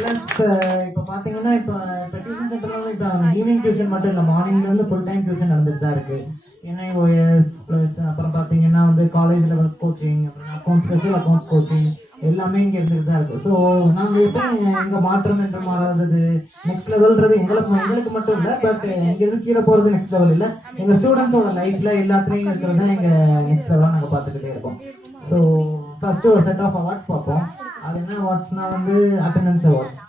Plus இப்போ பார்த்தீங்கன்னா இப்போ டியூஷன் சென்டர்ல இப்போ ஈவினிங் டியூஷன் மட்டும் இல்லை, மார்னிங்லேருந்து ஃபுல் டைம் டியூஷன் நடந்துட்டு தான் இருக்கு. என்ஐஓஎஸ் ப்ளஸ் அப்புறம் பார்த்தீங்கன்னா வந்து காலேஜ் லெவல்ஸ் கோச்சிங், அப்புறம் அக்கௌண்ட் ஸ்பெஷல் அக்கௌண்ட்ஸ் கோச்சிங் எல்லாமே இங்கே இருந்துட்டு தான் இருக்கு. ஸோ நாங்கள் எப்போ எங்கள் மாற்றம் என்று மாறாதது நெக்ஸ்ட் லெவல்ன்றது எங்களுக்கு மட்டும் இல்லை, பட் இங்கேருந்து கீழே போகிறது நெக்ஸ்ட் லெவல் இல்லை, எங்கள் ஸ்டூடெண்ட்ஸோட லைஃப்ல எல்லாத்துலேயும் இருக்கிறது தான் எங்கள் நெக்ஸ்ட் லெவலாக நாங்கள் பார்த்துக்கிட்டே இருக்கோம். ஸோ ஃபர்ஸ்ட் ஒரு செட் ஆஃப் அவார்ட்ஸ் பார்ப்போம். அது என்ன அவார்ட்ஸ்னா வந்து அட்டெண்டன்ஸ் அவார்ட்ஸ்.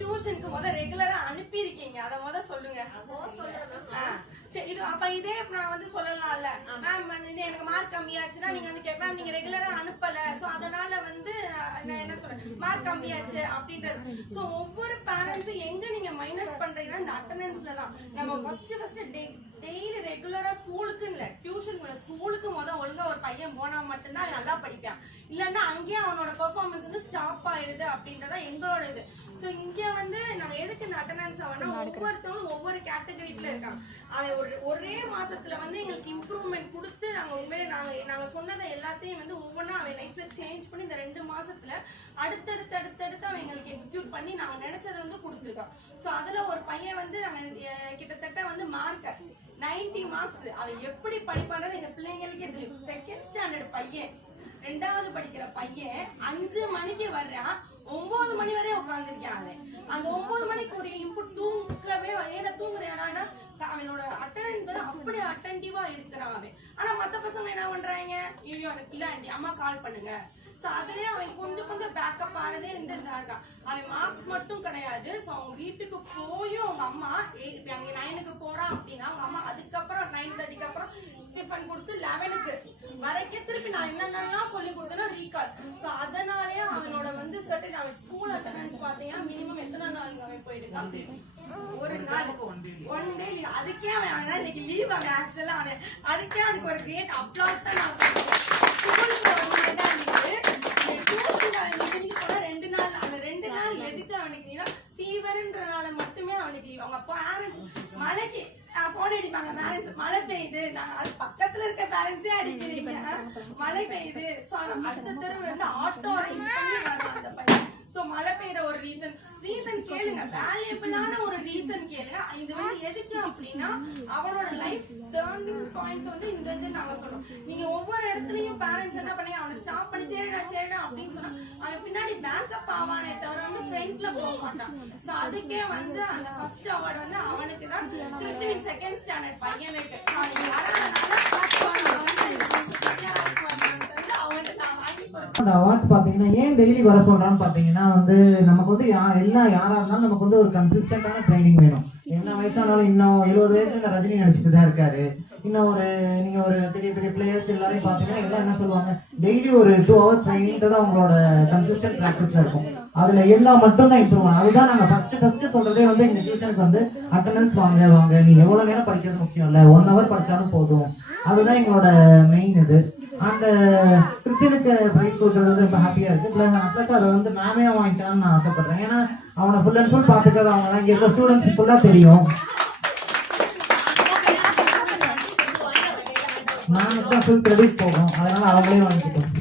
டியூஷனுக்கு முத ரெகுலரா அனுப்பி இருக்கீங்க, அத முத சொல்லுங்க. சரி, இது அப்ப இதே நான் வந்து சொல்லலாம்ல மேம், வந்து எனக்கு மார்க் கம்மியாச்சுன்னா நீங்க வந்து கேட்பேன், நீங்க ரெகுலரா அனுப்பல, சோ அதனால வந்து நான் என்ன சொல்றேன், மார்க் கம்மியாச்சு அப்படின்றது. சோ ஒவ்வொரு பேரண்ட்ஸும் எங்க நீங்க மைனஸ் பண்றீங்கன்னா இந்த அட்டெண்டன்ஸ்ல தான். நம்ம ஃபர்ஸ்ட் டெய்லி ரெகுலரா ஸ்கூலுக்கு இல்ல ஸ்கூலுக்கு முத ஒழுங்கா ஒரு பையன் போனா மட்டும்தான் நல்லா படிப்பான், இல்லன்னா அங்கேயே அவனோட பெர்ஃபார்மன்ஸ் வந்து ஸ்டாப் ஆயிடுது அப்படின்றதா எங்களோட இது. சோ இங்க வந்து நம்ம எதுக்கு இந்த அட்டெண்டன்ஸ் ஆகனா, ஒவ்வொருத்தவங்களும் ஒவ்வொரு கேட்டகரியில இருக்காங்க. அவன் ஒரே மாசத்துல வந்து எங்களுக்கு இம்ப்ரூவ்மெண்ட் கொடுத்து நாங்க உண்மையிலே நாங்க சொன்னதை எல்லாத்தையும் வந்து ஒவ்வொன்றா அவன் லைஃப்ல சேஞ்ச் பண்ணி இந்த 2 மாசத்துல அடுத்தடுத்து அவன் எங்களுக்கு எக்ஸிக்யூட் பண்ணி நாங்க நினைச்சதை வந்து கொடுத்துருக்கோம். சோ அதுல ஒரு பையன் வந்து நாங்க கிட்டத்தட்ட வந்து மார்க் 90 மார்க்ஸ் அவன் எப்படி படிப்பான்றது எங்க பிள்ளைங்களுக்கே தெரியும். செகண்ட் ஸ்டாண்டர்ட் பையன், 2வது படிக்கிற பையன் 5 மணிக்கு வர்றான், 9 மணி வரை உட்காந்துருக்கான். அவன் அந்த 9 மணிக்கு ஒரு இன்புட் தூங்கவே ஏன்னா தூங்குறேன்னா அவனோட அட்டெண்டன்ஸ் அப்படியே அட்டென்டிவா இருக்கிறான் அவன். ஆனா மத்த பசங்க என்ன பண்றாங்க, ஐயோ எனக்கு இல்ல ஆண்டி அம்மா கால் பண்ணுங்க. சோ அதுலயே அவன் கொஞ்சம் பேக்கப் ஆனதே இந்த இருக்கான். அவன் மார்க்ஸ் மட்டும் கிடையாது, சோ அவங்க வீட்டுக்கு போயும் அவங்க அம்மா 9க்கு போறான் அப்படின்னா அவங்க அம்மா அதுக்கப்புறம் 9:30க்கு அப்புறம் டிஃபன் கொடுத்து 11க்கு வரைக்கும் திருப்பி நான் என்னென்னலாம் சொல்லி கொடுத்தேன்னா ரீகால். சோ அதனாலயே அவனோட வந்து சர்டன் அவன் ஸ்கூல் அட்டெண்டன்ஸ் பாத்தீங்கன்னா மினிமம் எத்தனை நாள் அவன் போயிடுக்கான், ஒரு நாள் ஒன் டே. அதுக்கே அவன் இன்னைக்கு லீவ், அவன் ஆக்சுவலா அவன் அதுக்கே அவனுக்கு ஒரு கிரேட் அப்ளாஸ் தான் நான் ஸ்கூலுக்கு வந்து 2 நாள் அந்த 2 நாள் எதுக்கு அவனுக்கு ஃபீவர்ன்றனால மட்டுமே அவனுக்கு லீவ். அவங்க பேரண்ட்ஸ் மழைக்கு போன் அடிப்பாங்க, பேரண்ட்ஸ் மழை பெய்யுது, நாங்க அது பக்கத்துல இருக்க பேரண்ட்ஸே அடிக்கிறீங்க, மழை பெய்யுது. சோ அடுத்த தடவை வந்து ஆட்டோ அரேஞ்ச் பண்ணி வரணும் அந்த பையன். சோ மழை பெய்யுற ஒரு ரீசன் கேளுங்க, வேல்யூபிளான ஒரு ரீசன் கேளுங்க. இது வந்து எதுக்கு அப்படின்னா அவனோட லைஃப் டர்னிங் பாயிண்ட் வந்து இந்த இது நாங்க சொல்றோம். நீங்க ஒவ்வொரு இடத்துலயும் பேரண்ட்ஸ் என்ன பண்ணீங்க, அவனை ஸ்டாப் பண்ணி சேரா அப்படின்னு சொன்னா அவன் பின்னாடி பேக்கப் ஆவானே தவிர வந்து ஃப்ரண்ட்ல போக மாட்டான். சோ அதுக்கே வந்து அந்த ஃபர்ஸ்ட் அவார்டு வந்து அவனுக்கு தான். கிறிஸ்துவின் செகண்ட் ஸ்டாண்டர்ட் பையனுக்கு அந்த அவார்ட்ஸ் பாத்தீங்கன்னா ஏன் டெய்லி வர சொல்றான்னு பாத்தீங்கன்னா வந்து நமக்கு வந்து யாரா இருந்தாலும் நமக்கு வந்து ஒரு கன்சிஸ்டன்டான ட்ரைனிங் வேணும். என்ன வயசானாலும் இன்னும் 70 வயசுல ரஜினி நடிச்சுட்டு தான் இருக்காரு. இன்னும் நீங்க ஒரு பெரிய பிளேயர்ஸ் எல்லாரையும் பாத்தீங்கன்னா எல்லாம் என்ன சொல்லுவாங்க, டெய்லி ஒரு 2 hours ட்ரைனிங்ன்றது அவங்களோட கன்சிஸ்டன்ட் பிராக்டிஸ்ல இருக்கும். அதுல எல்லாம் மட்டும் தான் இம்ப்ரூவ் ஆகும். அதுதான் நாங்க ஃபர்ஸ்ட் சொல்றதே வந்து இந்த டியூஷனுக்கு வந்து அட்டெண்டன்ஸ் வாங்க, நீ எவ்வளவு நேரம் படிக்கிறது முக்கியம் இல்ல, 1 hour படிச்சாலும் போதும். அதுதான் எங்களோட மெயின் இது. அந்த கிறிஸ்டியனுக்கு பிரைஸ் கொடுக்கறது வந்து ரொம்ப ஹாப்பியா இருக்கு. பிளஸ் அதை வந்து மேமே வாங்கிக்கலாம்னு நான் ஆசைப்படுறேன். ஏன்னா அவனை ஃபுல் அண்ட் ஃபுல் பாத்துக்கிறது அவங்க தான். இங்க இருக்க ஸ்டூடெண்ட்ஸ் ஃபுல்லா தெரியும். நான் தான் ஃபுல் கிரெடிட் போகும், அதனால அவங்களே வாங்கிக்கிட்டோம்.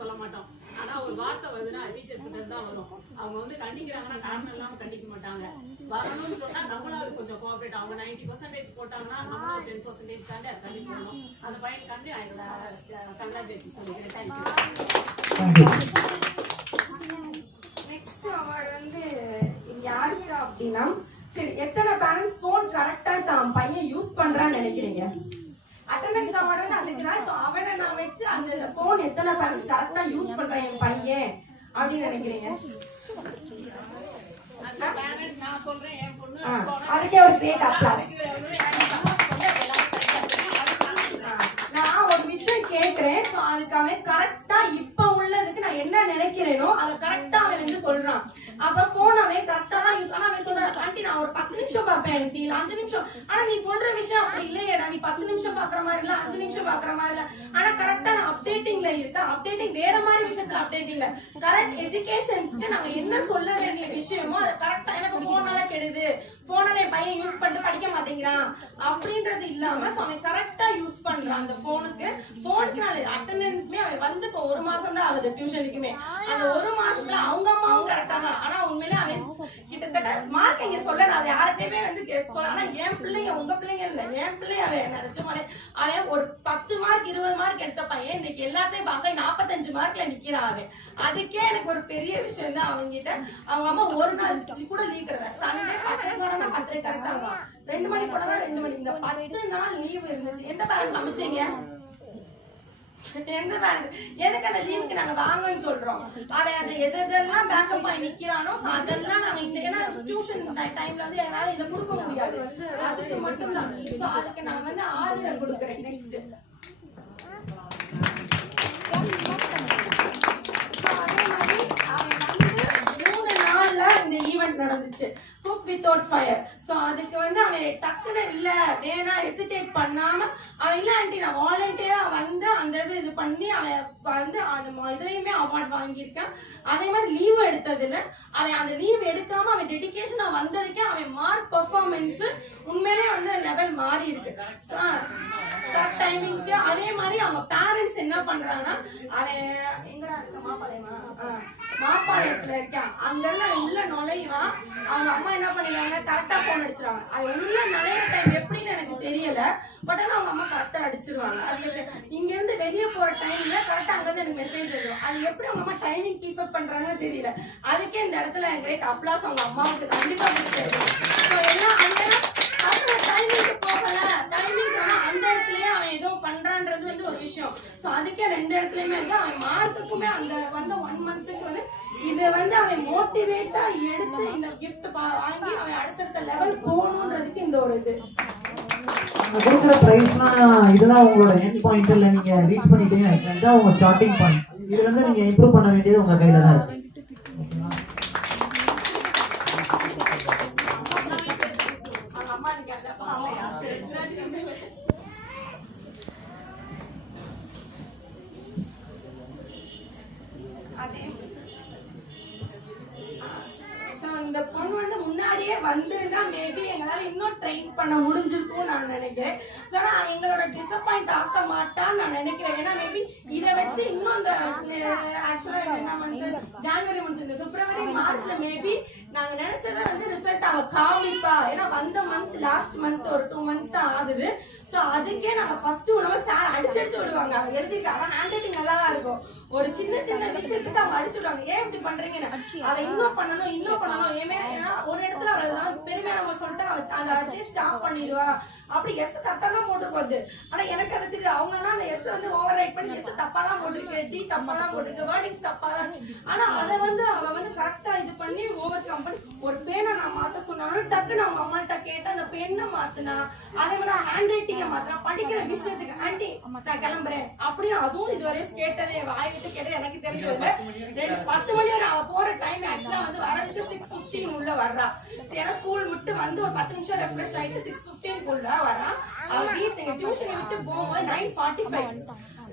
சொல்ல மாட்டோம். ஆனா ஒரு வார்த்தை வருதுன்னா டீச்சர்ஸ் கிட்ட தான் வரும். அவங்க வந்து கண்டிக்கிறாங்கன்னா காரணம் இல்லாம கண்டிக்க மாட்டாங்க. வரணும்னு சொன்னா நம்மளும் அது கொஞ்சம் கோஆபரேட். அவங்க 90% போட்டாங்கன்னா நம்மளும் 10% தாண்டி அதை கண்டிக்கணும். அந்த பையன் கண்டி கங்க்ராச்சுலேஷன் சொல்லிக்கிறேன். தேங்க்யூ. நெக்ஸ்ட் அவார்டு வந்து யாருக்கு அப்படின்னா, சரி எத்தனை பேரண்ட்ஸ் போன் கரெக்டா தான் பையன் யூஸ் பண்றான்னு நினைக்கிறீங்க? அட்டெண்டன்ஸ் அவார்டு வந்து அதுக்கு தான். சோ அவனை நான் வச்சு அந்த போன் எத்தனை பேரண்ட்ஸ் கரெக்டா யூஸ் பண்றான் என் பையன் அப்படின்னு நினைக்கிறீங்க? அதுக்கே ஒரு கிரேட் அப்ளாஸ். நான் ஒரு விஷயம் கேக்குறேன், சோ அதுக்காக கரெக்டா இப்ப உள்ளதுக்கு நான் என்ன நினைக்கிறேனோ அதை கரெக்டா அவன் வந்து சொல்றான். அப்ப போன் அவன் கரெக்டா தான் யூஸ் பண்ணா. அவன் சொல்றான், ஆண்டி நான் ஒரு 10 நிமிஷம் பாப்பேன் எனக்கு இல்ல 5 நிமிஷம். ஆனா நீ சொல்ற விஷயம் அப்படி இல்லையேடா, நீ 10 நிமிஷம் பாக்குற மாதிரி இல்ல, 5 நிமிஷம் பாக்குற மாதிரி இல்ல. ஆனா கரெக்டா அப்டேட்டிங்ல இருக்கா, அப்டேட்டிங் வேற மாதிரி விஷயத்துல அப்டேட்டிங்ல. கரெக்ட் எஜுகேஷன்ஸ்க்கு நாங்க என்ன சொல்ல வேண்டிய விஷயமோ அதை கரெக்டா, எனக்கு போனால கெடுது, போனால என் பையன் யூஸ் பண்ணிட்டு படிக்க மாட்டேங்கிறான் அப்படின்றது இல்லாம அவன் கரெக்டா யூஸ் பண்றான் அந்த போனுக்கு. நாலு அட்டெண்டன்ஸ்மே அவன் வந்து இப்போ 1 மாசம் தான் ஆகுது டியூஷனுக்குமே. அந்த 1 மாசத்துல அவங்க அம்மாவும் கரெக்டா தான். ஆனா உண்மையிலே அவன் கிட்டத்தட்ட மார்க் இங்க சொல்ல நான் யார்கிட்டயுமே வந்து சொல்ல. ஆனா என் பிள்ளைங்க, உங்க பிள்ளைங்க இல்ல, என் பிள்ளை அவன் நினைச்சமாலே அவன் ஒரு 10 மார்க் 20 மார்க் எடுத்த பையன் இன்னைக்கு எல்லாத்தையும் பாஸ் ஆகி 45 மார்க்ல நிக்கிறான் அவன். அதுக்கே எனக்கு ஒரு பெரிய விஷயம் தான். அவங்க கிட்ட அவங்க அம்மா ஒரு நாள் கூட லீவ் கிடையாது. சண்டே 10 போனா 10 கரெக்டா ஆகும், 2 மணி போனா 2 மணி. இந்த 10 நாள் லீவ் இருந்துச்சு. எந்த பேரண்ட் சமைச்சீங்க? எந்த பேரண்ட்? எதுக்கு அந்த லீவுக்கு நாங்க வாங்கன்னு சொல்றோம்? அவன் அந்த எதெல்லாம் பேக்கப் ஆகி நிக்கிறானோ அதெல்லாம் நாங்க இந்த, ஏன்னா டியூஷன் டைம்ல வந்து என்னால இதை கொடுக்க முடியாது, அதுக்கு மட்டும் தான். சோ அதுக்கு நான் வந்து ஆதரவு கொடுக்குறேன். நெக்ஸ்ட் இந்த ஈவென்ட் நடந்துச்சு குக் வித்வுட் ஃபயர். சோ அதுக்கு வந்து அவன் டக்குனு இல்ல வேணா ஹெசிடேட் பண்ணாம அவன் இல்ல ஆண்டி நான் வாலண்டியரா வந்து அந்த இது பண்ணி அவன் வந்து அந்த இதுலயுமே அவார்ட் வாங்கியிருக்கான். அதே மாதிரி லீவ் எடுத்தது இல்ல, அவன் அந்த லீவ் எடுக்காம அவன் டெடிகேஷனா வந்ததுக்கே அவன் மார்க் பெர்ஃபார்மன்ஸ் உண்மையிலே வந்து லெவல் மாறி இருக்கு கரெக்ட் டைமிங்க்கு. அதே மாதிரி அவங்க பேரண்ட்ஸ் என்ன பண்றாங்கன்னா அவன் எங்கடா இருக்க மாப்பாளையத்துல இருக்கான், அங்கெல்லாம் உள்ள நுழைவான். அவங்க அம்மா என்ன பண்ணிடுவாங்க, கரெக்டா போன் அடிச்சிருவாங்க. அவன் உள்ள நுழையிற டைம் எப்படின்னு எனக்கு தெரியல, பட் ஆனா அவங்க அம்மா கரெக்டா அடிச்சிருவாங்க. அதுல இங்க இருந்து வெளியே போற டைம்ல கரெக்டா அங்க இருந்து எனக்கு மெசேஜ் வரும். அது எப்படி அவங்க அம்மா டைமிங் கீப் அப் பண்றாங்கன்னு தெரியல. அதுக்கே இந்த இடத்துல கிரேட் அப்ளாஸ் அவங்க அம்மாவுக்கு கண்டிப்பா எல்லாம் அந்த டைமிங்க்கு போகல, டைமிங் அந்த இடத்துலயே அவன் ஏதோ பண்றான்றது வந்து ஒரு விஷயம். சோ அதுக்கே 2 இடத்துலயுமே வந்து அவன் மார்க்குக்குமே அந்த வந்து 1 மந்த்துக்கு வந்து இதை வந்து அவன் மோட்டிவேட்டா எடுத்து இந்த கிஃப்ட் வாங்கி அவன் அடுத்தடுத்த லெவல் போகணுன்றதுக்கு இந்த ஒரு இது கொடுக்குற பிரைஸ்னா இதுதான் உங்களோட எண்ட் பாயிண்ட். இல்ல நீங்க ரீச் பண்ணிட்டீங்க, இதுதான் உங்க ஸ்டார்டிங் பாயிண்ட். இதுல இருந்து நீங்க இம்ப்ரூவ் பண்ண வேண்டியது உங்க கையில தான் இருக்கு. இந்த பொண்ணு வந்து முன்னாடியே வந்திருந்தா மேபி எங்களால இன்னும் ட்ரெயின் பண்ண முடிஞ்சிருக்கும் நான் நினைக்கிறேன். எங்களோட டிசப்பாயிண்ட் ஆக்க மாட்டான்னு நான் நினைக்கிறேன். ஏன்னா மேபி இதை வச்சு இன்னும் இந்த ஆக்சுவலா என்ன வந்து ஜனவரி முடிஞ்சு பிப்ரவரி மார்ச்ல மேபி நாங்க நினைச்சதை வந்து ரிசல்ட் அவ காமிப்பா. ஏன்னா வந்த மந்த் லாஸ்ட் மந்த் ஒரு 2 months தான் ஆகுது. சோ அதுக்கே நாங்க ஃபர்ஸ்ட் உடனே சார் அடிச்சு விடுவாங்க. எழுதிருக்காங்க, ஹேண்ட் ரைட்டிங் நல்லா தான் இருக்கும். ஒரு சின்ன சின்ன விஷயத்துக்கு அவங்க அடிச்சு விடுவாங்க. ஏன் இப்படி பண்றீங்கன்னு. அவ இன்னும் பண்ணணும் ஏன்னா ஒரு இடத்துல அவளை பெருமையா நம்ம சொல்லிட்டு அந்த அட்லீஸ்ட் ஸ்டாப் பண்ணிடுவா. அப்படி எஸ் கரெக்டா தான் போட்டுருக்கோது. ஆனா எனக்கு அது தெரியுது, அவங்க அந்த எஸ் வந்து ஓவர் ரைட் பண்ணி எஸ் தப்பா தான் போட்டிருக்கு, டி தப்பா தான் போட்டிருக்கு, வேர்டிங்ஸ் தப்பா தான். ஆனா அதை வந்து அவ வந்து கரெக்டா இது பண்ணி ஓவர் கம் பண்ணி ஒரு பேனை நான் மாத்த சொன்னாலும் டக்குன்னு அவங்க அம்மாட்ட கேட்டு அந்த பெண்ணை மாத்தினா, அதே மாதிரி ஹேண்ட் ரைட்டிங்க மாத்தினா, படிக்கிற விஷயத்துக்கு ஆண்டி நான் கிளம்புறேன் அப்படின்னு அதுவும் இதுவரையும் கேட்டதே வாய் விட்டு கேட்டது எனக்கு தெரிஞ்சது. 10 மணி வரை அவ போற டைம் ஆக்சுவலா வந்து வரதுக்கு 6:15 உள்ள வர்றா. ஏன்னா ஸ்கூல் விட்டு வந்து ஒரு 10 நிமிஷம் ரெஃப்ரெஷ் ஆயிட்டு 6:15 உள்ள வரா. அவ வீட்டுக்கு டியூஷன் விட்டு போகும்போது 9:45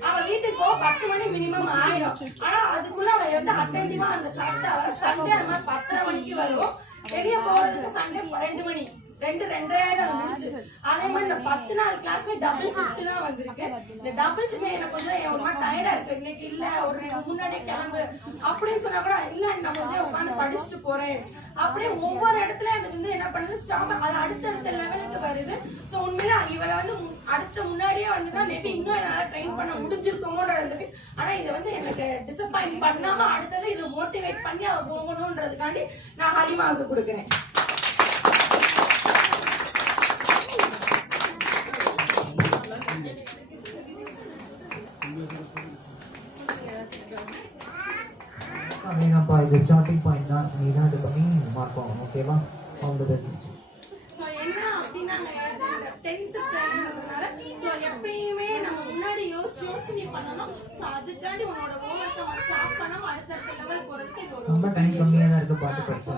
அவ வீட்டுக்கு போக 10 மணி மினிமம் ஆயிடும். ஆனா அதுக்குள்ள அவ வந்து அட்டென்டிவா அந்த கரெக்டா வர. சண்டே அந்த மாதிரி 10:30 மணிக்கு வருவோம். வெளியே போறதுக்கு சண்டே 2 மணி 2:30 முடிச்சு. அதே மாதிரி இந்த 10 நாள் கிளாஸ்மே டபுள் ஷிஃப்ட் தான் வந்திருக்கு. இந்த டபுள் ஷிஃப்ட் எனக்கு கொஞ்சம் ஒரு மாதிரி டயர்டா இருக்கு, இன்னைக்கு இல்ல ஒரு முன்னாடியே கிளம்பு அப்படின்னு சொன்னா கூட இல்ல நம்ம வந்து உட்காந்து படிச்சுட்டு போறேன் அப்படியே ஒவ்வொரு இடத்துலயும் அது வந்து என்ன பண்ணுது ஸ்டாப். அது அடுத்தடுத்த லெவலுக்கு வருது. சோ உண்மையில இவளை வந்து அடுத்த முன்னாடியே வந்துதான் மேபி இன்னும் என்னால ட்ரெயின் பண்ண முடிஞ்சிருக்கோமோன்ற. ஆனா இதை வந்து எனக்கு டிசப்பாயிண்ட் பண்ணாம அடுத்தது இதை மோட்டிவேட் பண்ணி அவ போகணும்ன்றதுக்காண்டி நான் ஹலிமாவுக்கு கொடுக்குறேன். நீங்கப்பா இது ஸ்டார்டிங் பாயிண்ட் தான், நீ தான் இது பண்ணி மார்க் வாங்கணும். ஓகேவா? All the best. என்ன அப்படின்னா 10th பிளேஸ்ன்றதுனால எப்பயுமே நம்ம முன்னாடி யோசிச்சு நீ பண்ணணும். சோ அதுக்காண்டி உன்னோட ஓவர்கம் ஸ்டார்ட் பண்ணாம அடுத்த லெவல் போறதுக்கு இது ரொம்ப டைம் கம்மியா தான் இருக்கு. 40%